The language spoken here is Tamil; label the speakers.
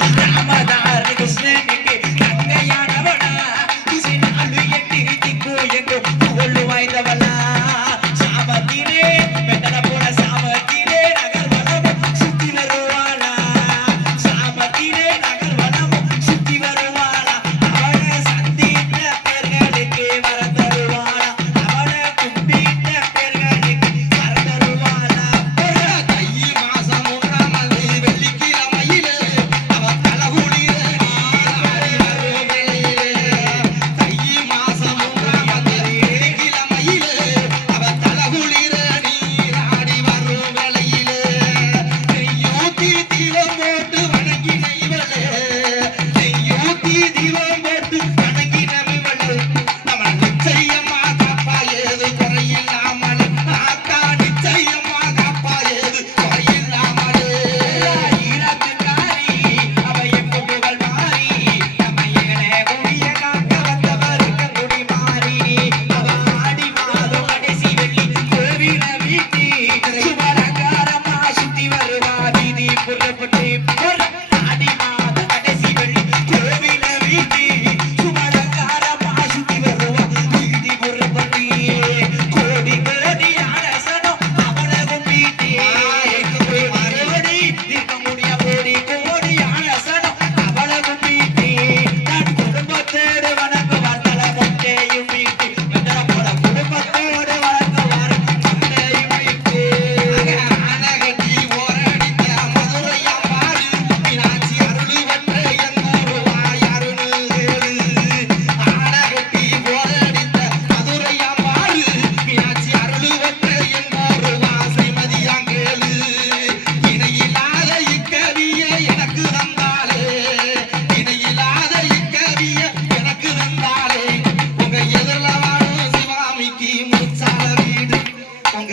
Speaker 1: محمد عارق سنين
Speaker 2: வீடு தங்க